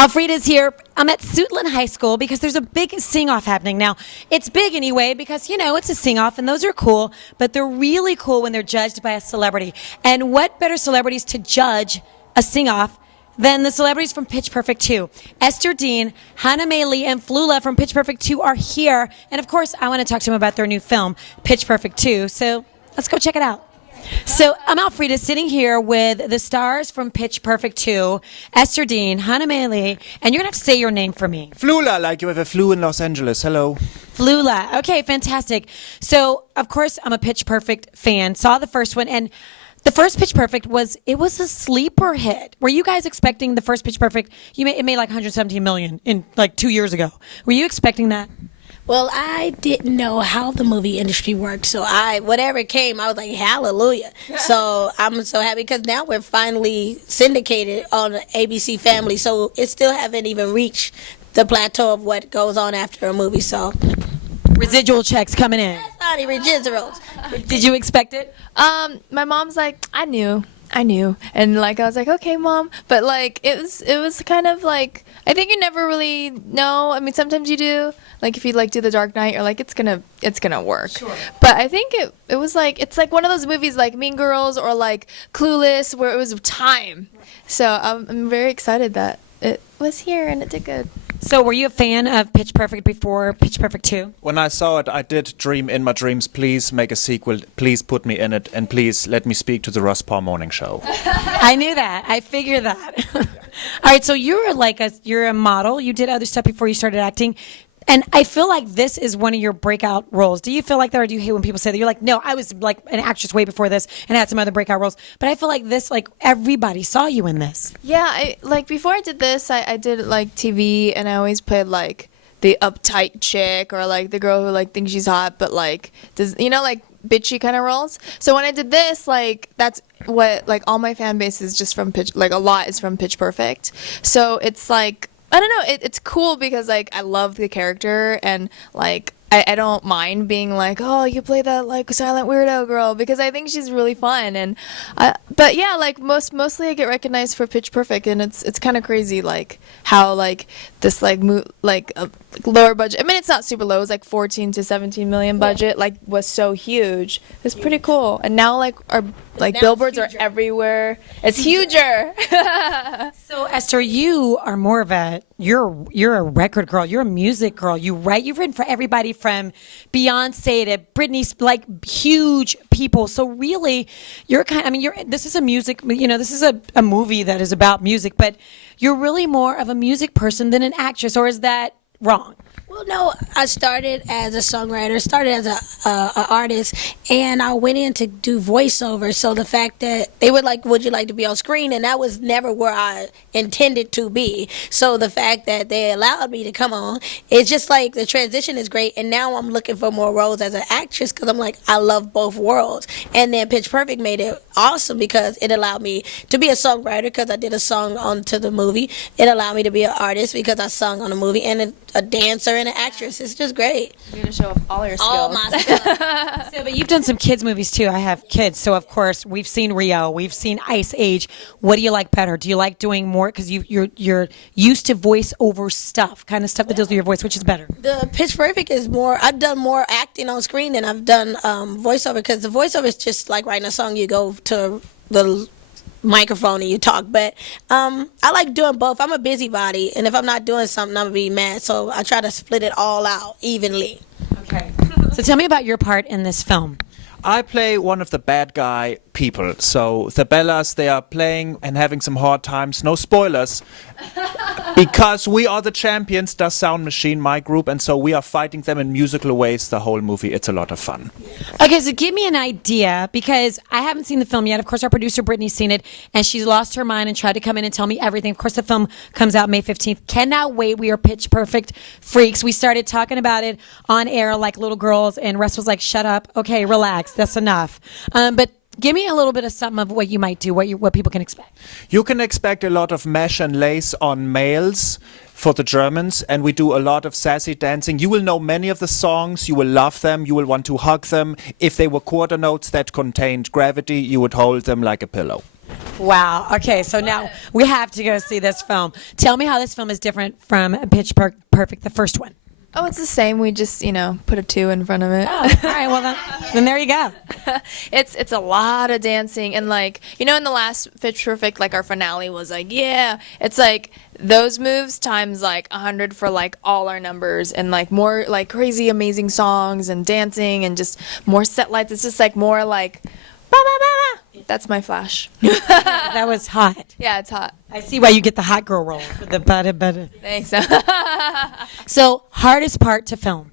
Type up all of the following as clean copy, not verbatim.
Alfreda's here. I'm at Suitland High School because there's a big sing-off happening now. It's big anyway because, you know, it's a sing-off and those are cool, but they're really cool when they're judged by a celebrity. And what better celebrities to judge a sing-off than the celebrities from Pitch Perfect 2. Esther Dean, Hannah Mae Lee, and Flula from Pitch Perfect 2 are here. And of course, I want to talk to them about their new film, Pitch Perfect 2. So let's go check it out. So I'm Alfreda sitting here with the stars from Pitch Perfect 2, Esther Dean, Hannah Mae Lee, and you're going to have to say your name for me. Flula, like you have a flu in Los Angeles. Hello. Flula. Okay, fantastic. So, of course, I'm a Pitch Perfect fan. Saw the first one, and the first Pitch Perfect was a sleeper hit. Were you guys expecting the first Pitch Perfect? It made like 117 million in like 2 years ago. Were you expecting that? Well, I didn't know how the movie industry worked, so whatever came, I was like, hallelujah. So I'm so happy because now we're finally syndicated on ABC Family, so it still haven't even reached the plateau of what goes on after a movie. So residual checks coming in. that's not even residuals. Did you expect it? My mom's like, I knew, and like I was like, okay, mom, but like it was kind of like, I think you never really know. I mean, sometimes you do. Like if you like do The Dark Knight, you're like, it's gonna work. Sure. But I think it was like, it's like one of those movies like Mean Girls or like Clueless where it was time. So I'm very excited that it was here and it did good. So were you a fan of Pitch Perfect before Pitch Perfect 2? When I saw it, I did dream in my dreams, please make a sequel, please put me in it, and please let me speak to the Ross Paul Morning Show. I knew that. I figured that. All right, so you're a model. You did other stuff before you started acting. And I feel like this is one of your breakout roles. Do you feel like that, or do you hate when people say that? You're like, no, I was like an actress way before this and had some other breakout roles. But I feel like this, like everybody saw you in this. Yeah, like before I did this, I did like TV, and I always played like the uptight chick or like the girl who like thinks she's hot but like does, you know, like bitchy kind of roles. So when I did this, like that's what like all my fan base is just from Pitch, like a lot is from Pitch Perfect. So it's like, I don't know, it's cool because like I love the character and like I don't mind being like, oh, you play that like silent weirdo girl, because I think she's really fun. And but yeah, like mostly I get recognized for Pitch Perfect, and it's kind of crazy like how like this like lower budget. I mean, it's not super low. It was like 14 to 17 million budget. Like was so huge. It's pretty cool. And now like our like billboards are everywhere. It's huger. So Esther, you are more of you're a record girl. You're a music girl. You write. You've written for everybody from Beyonce to Britney, like huge people. So really, this is a music. This is a movie that is about music, but you're really more of a music person than an actress, or is that wrong? Well, no, I started as a songwriter, started as a artist, and I went in to do voiceover. So the fact that they were like, would you like to be on screen? And that was never where I intended to be. So the fact that they allowed me to come on, it's just like the transition is great. And now I'm looking for more roles as an actress because I'm like, I love both worlds. And then Pitch Perfect made it awesome because it allowed me to be a songwriter because I did a song onto the movie. It allowed me to be an artist because I sung on the movie, and a dancer and an actress. It's just great. You're gonna show off all your skills. All my stuff. So, but you've done some kids movies too. I have kids, so of course we've seen Rio, we've seen Ice Age. What do you like better? Do you like doing more because you're used to voice over stuff, kind of stuff that deals with your voice? Which is better? The Pitch Perfect is more. I've done more acting on screen than I've done voiceover, because the voiceover is just like writing a song. You go to the microphone and you talk, but I like doing both. I'm a busybody, and if I'm not doing something, I'm gonna be mad, so I try to split it all out evenly. Okay. So tell me about your part in this film. I play one of the bad guy people. So the Bellas, they are playing and having some hard times. No spoilers. Because we are the champions, does Sound Machine, my group, and so we are fighting them in musical ways the whole movie. It's a lot of fun. Okay, so give me an idea, because I haven't seen the film yet. Of course, our producer Brittany's seen it, and she's lost her mind and tried to come in and tell me everything. Of course, the film comes out May 15th. Cannot wait. We are Pitch Perfect freaks. We started talking about it on air like little girls, and Russ was like, shut up. Okay, relax. That's enough. But give me a little bit of something of what you might do, what people can expect. You can expect a lot of mesh and lace on males for the Germans, and we do a lot of sassy dancing. You will know many of the songs, you will love them, you will want to hug them. If they were quarter notes that contained gravity, you would hold them like a pillow. Wow. Okay, so now we have to go see this film. Tell me how this film is different from Perfect, the first one. Oh, it's the same. We just, put a 2 in front of it. All right, well, then there you go. It's a lot of dancing, and in the last Pitch Perfect, our finale was yeah, it's those moves times 100 for all our numbers, and more crazy amazing songs and dancing and just more set lights. It's just more bah, bah, bah, bah. That's my flash. That was hot. Yeah, it's hot. I see why you get the hot girl role with the butter. Thanks. So, hardest part to film?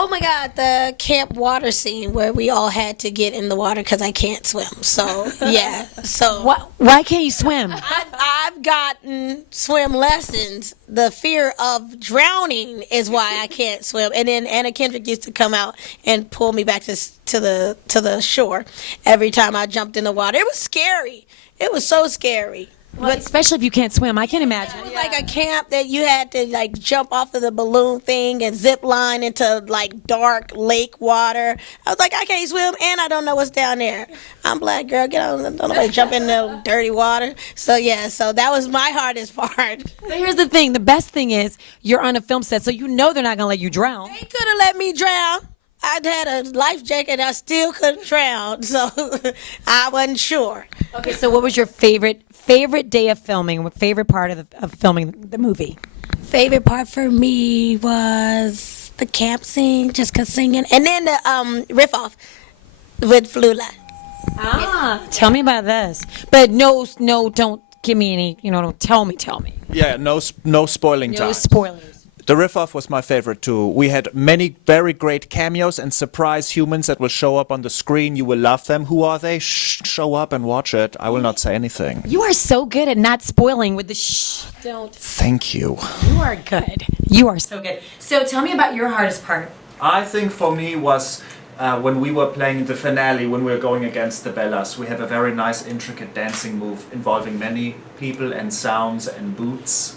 Oh my God, the camp water scene where we all had to get in the water because I can't swim. So yeah, so Why can't you swim? I've gotten swim lessons. The fear of drowning is why I can't swim. And then Anna Kendrick used to come out and pull me back to the shore every time I jumped in the water. It was scary. It was so scary. Well, especially if you can't swim, I can imagine. It was like a camp that you had to jump off of the balloon thing and zip line into dark lake water. I was like, I can't swim and I don't know what's down there. I'm black, girl, get on, don't nobody jump in the dirty water. So yeah, so that was my hardest part. But here's the thing: the best thing is you're on a film set, so you know they're not gonna let you drown. They could have let me drown. I'd had a life jacket and I still couldn't drown, so I wasn't sure. Okay, so what was your favorite day of filming? What favorite part of filming the movie? Favorite part for me was the camp scene, just 'cause singing, and then the riff off with Flula. Tell me about this. But no, don't give me any. Don't tell me. Yeah, no spoiling No time. spoilers. The riff-off was my favorite too. We had many very great cameos and surprise humans that will show up on the screen. You will love them. Who are they? Shh, show up and watch it. I will not say anything. You are so good at not spoiling with the shh. Don't. Thank you. You are good. You are so good. So tell me about your hardest part. I think for me was when we were playing the finale, when we were going against the Bellas. We have a very nice, intricate dancing move involving many people and sounds and boots.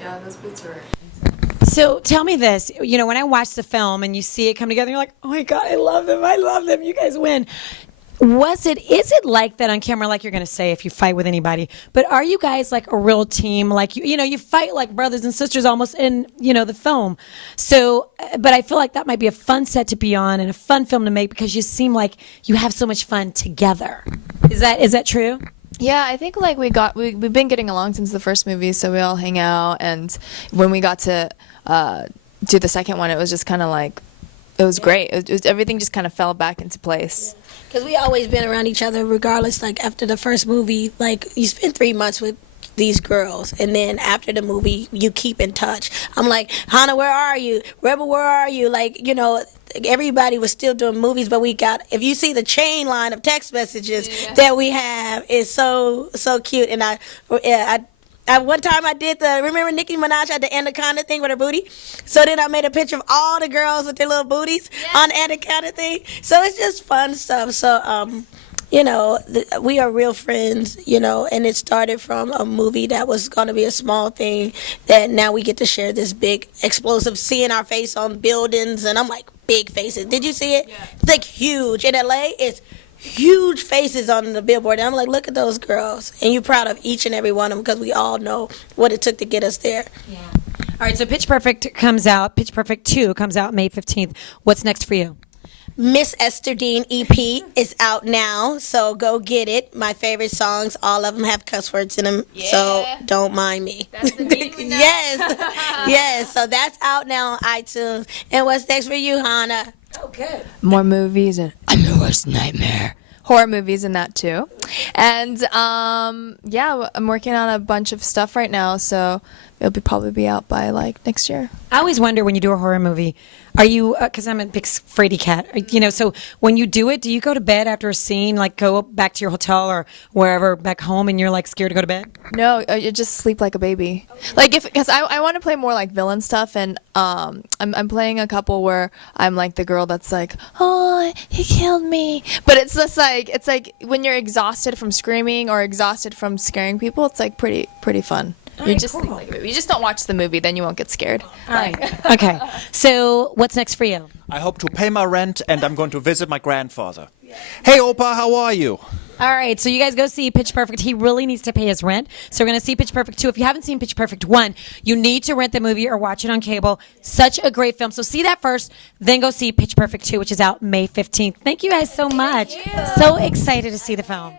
Yeah, those boots are. So tell me this, when I watch the film and you see it come together, you're like, oh my God, I love them, you guys win. Is it like that on camera, like you're going to say if you fight with anybody, but are you guys like a real team? Like, you fight like brothers and sisters almost in, the film. So, but I feel like that might be a fun set to be on and a fun film to make because you seem like you have so much fun together. Is that true? Yeah, I think we've been getting along since the first movie, so we all hang out, and when we got to do the second one, it was just kind of it was great. It was everything just kind of fell back into place. Because we always been around each other regardless. After the first movie, you spend 3 months with these girls, and then after the movie you keep in touch. I'm like, Hannah, where are you? Rebel, where are you? Everybody was still doing movies, but if you see the chain line of text messages that we have, is so cute. And I one time I did remember Nicki Minaj had the anaconda thing with her booty? So then I made a picture of all the girls with their little booties on the anaconda thing. So it's just fun stuff. So, we are real friends, and it started from a movie that was going to be a small thing that now we get to share this big explosive, seeing our face on buildings, and I'm like, big faces. Did you see it? Yeah. It's huge. In LA, it's huge faces on the billboard. And I'm like, look at those girls. And you're proud of each and every one of them because we all know what it took to get us there. Yeah. All right, so Pitch Perfect 2 comes out May 15th. What's next for you? Miss Esther Dean EP is out now, so go get it. My favorite songs, all of them have cuss words in them, so don't mind me. That's the beat we know. Yes, so that's out now on iTunes. And what's next for you, Hannah? Oh, good. More movies, and I'm your worst nightmare. Horror movies in that too. And I'm working on a bunch of stuff right now, so it'll probably be out by next year. I always wonder when you do a horror movie, are you, because I'm a big fraidy cat, so when you do it, do you go to bed after a scene, go back to your hotel or wherever back home and you're scared to go to bed? No, you just sleep like a baby. Because I want to play more villain stuff, and I'm playing a couple where I'm the girl that's oh, he killed me. But it's just it's when you're exhausted from screaming or exhausted from scaring people, it's pretty fun. You just sleep like a baby. You just don't watch the movie, then you won't get scared. All right. Okay. So what's next for you? I hope to pay my rent and I'm going to visit my grandfather. Hey, Opa, how are you? All right, so you guys go see Pitch Perfect. He really needs to pay his rent. So we're going to see Pitch Perfect 2. If you haven't seen Pitch Perfect 1, you need to rent the movie or watch it on cable. Such a great film. So see that first, then go see Pitch Perfect 2, which is out May 15th. Thank you guys so much. So excited to see the film.